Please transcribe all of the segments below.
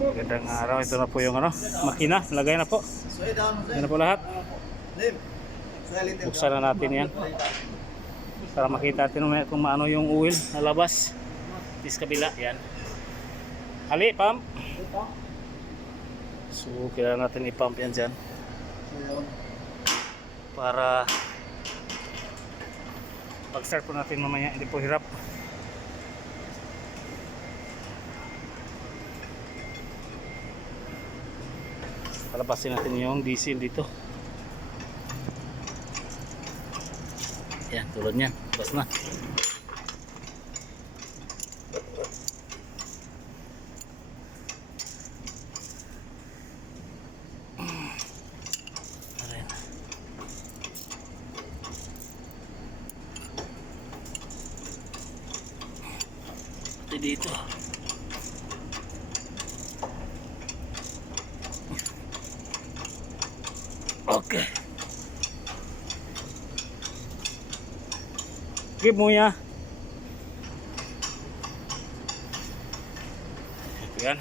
Magandang araw. Ito na po yung makina. Lagay na po. Lagay na po lahat. Buksan na natin yan para makita natin kung maano yung oil na labas. This kabila. Yan. Hali, pump. So, kailangan natin i-pump yan dyan para pag-start po natin mamaya hindi po hirap. Palabasin natin yung diesel dito. Yan, tulad nyan. Labas na. Ito dito. Okay. Give mo ya. Yan.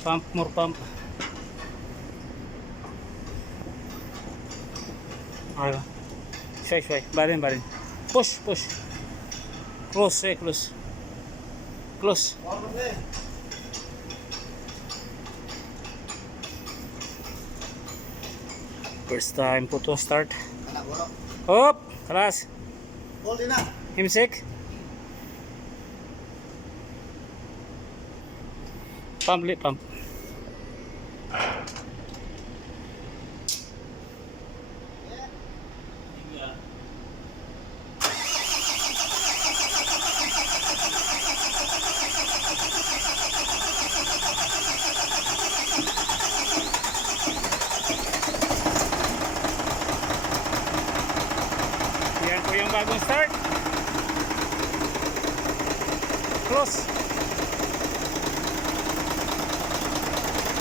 Pump, more pump. Ayo. Shai. Barin. Push. Close. Close. First time po to start. Hop, kelas. Himsik. Pump. Yan po yung bagong start. Close.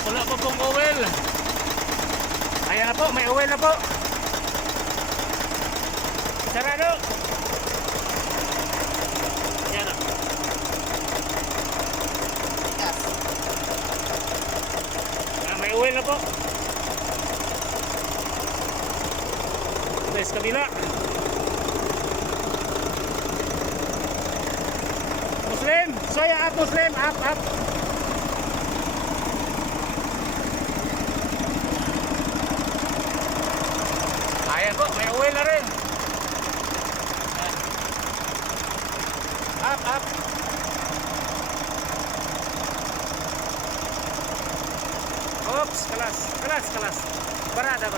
Wala pa pong oil. Ayan na po, may oil na po. Sarado. Yan na. May oil na po. Sa kabila. Muslim, saya up Muslim, up. Ayan po, may oil na rin. Up. Oops, kelas. Barada.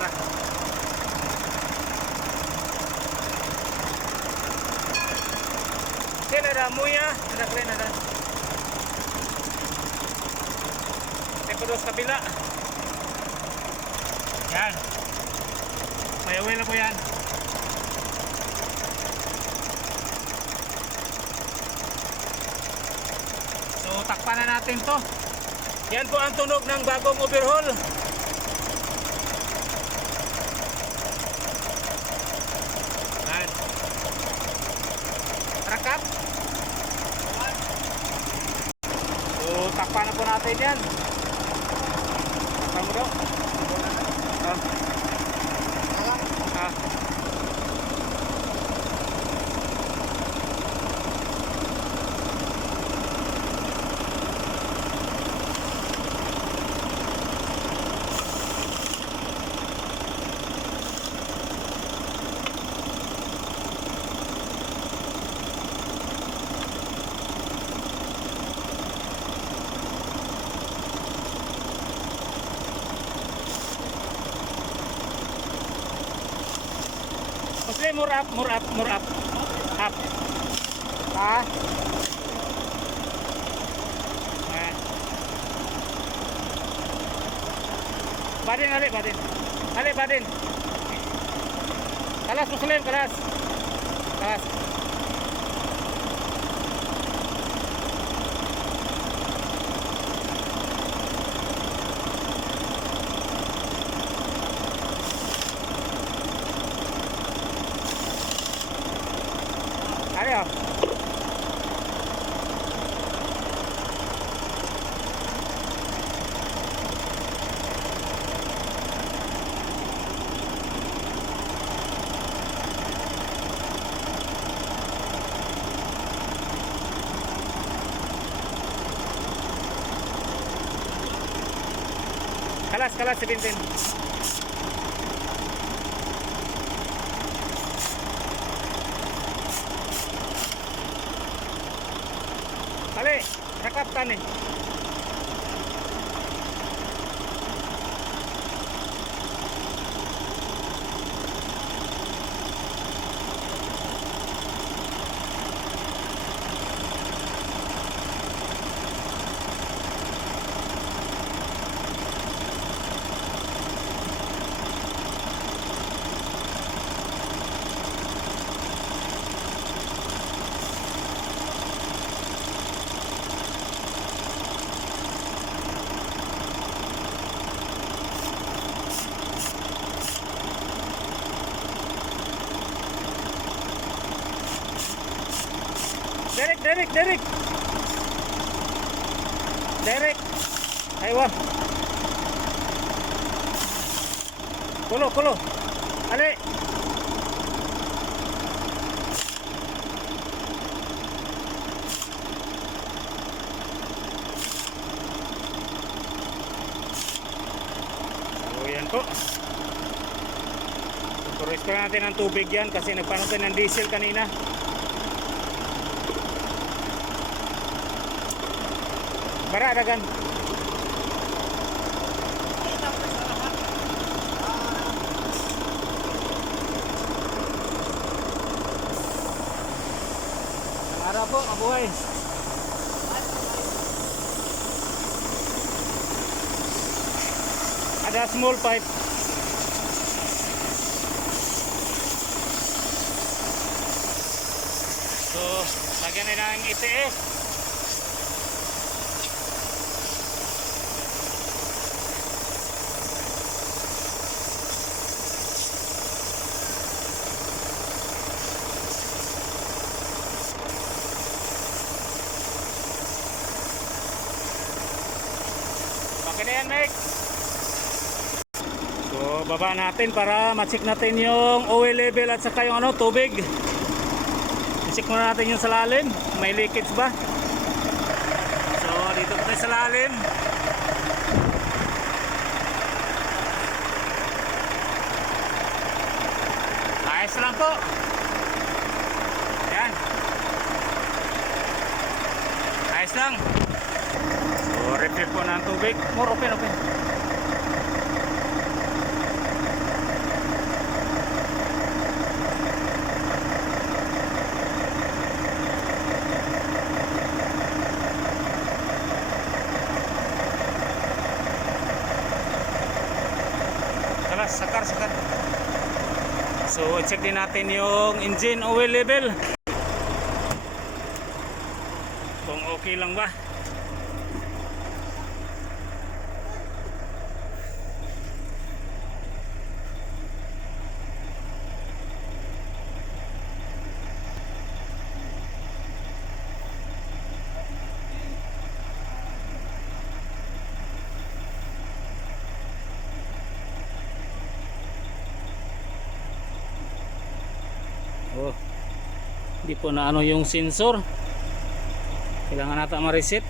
Kaya ada muya, ada kalian ada. Tepodos kabila. Yan. May oil na po yan. So takpan na natin to. Yan po ang tunog ng bagong overhaul. Yan. Rakap. So takpan na po natin yan. Takpan mo daw. Muslim, more up. Up. Badin. Kalas Muslim, kalas. Kalas, kalas, 17. Kali, rakap ka ni. Derek. Aywa. Kulo. Ali. So yan po. Tuturis pa natin ang tubig yan kasi nagpaano tayo ng diesel kanina. Bara dagan. Ang araw po, mabuhay. Ada small pipe. So, lagyan na ng ITS. Okay na yan, Mike. So, baba natin para ma-check natin yung oil level at saka yung tubig. I-check muna natin yung sa lalim. May leakage ba? So, dito po tayo sa lalim. Ayos lang po. Yan. Ayos lang. So, refill po ng tubig. More open. Tara, sakar. So, check din natin yung engine oil level. Kung okay lang ba. Oh, hindi po na yung sensor. Kailangan nata ma-reset.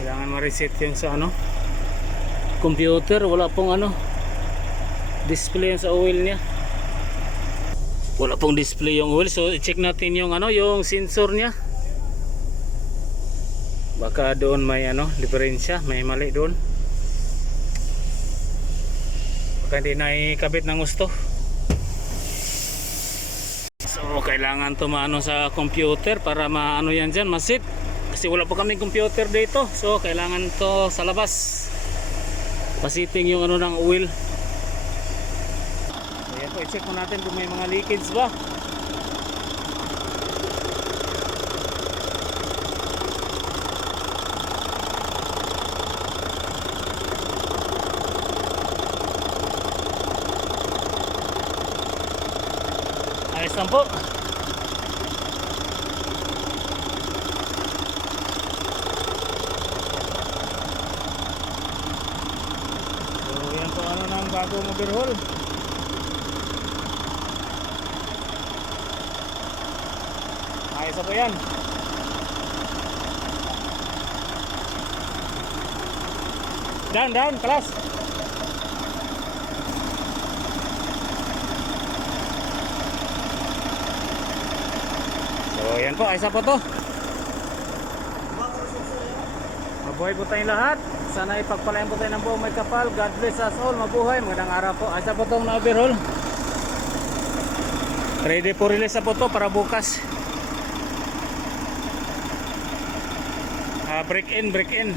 Kailangan ma-reset yung sa computer. Wala pong display sa oil niya. Wala pong display yung oil. So i-check natin yung yung sensor niya. Baka doon may diferensya, may mali doon. Baka hindi na ikabit ng gusto. So kailangan tumano sa computer para maano yan dyan, masit. Kasi wala po kaming computer dito. So kailangan to sa labas. Pasiting yung ng oil. So yan po, i-check mo natin kung may mga leakage ba. Ayos lang po. So yan po ng bagong overhaul. Ayos na po yan. Down, kelas. So, yan po, isa po to. Mabuhay po tayong lahat. Sana ipagpalain po tayo ng buong may kapal. God bless us all. Mabuhay. Magandang araw po. Isa po itong na-overhaul. Ready po release na po to para bukas. Break in.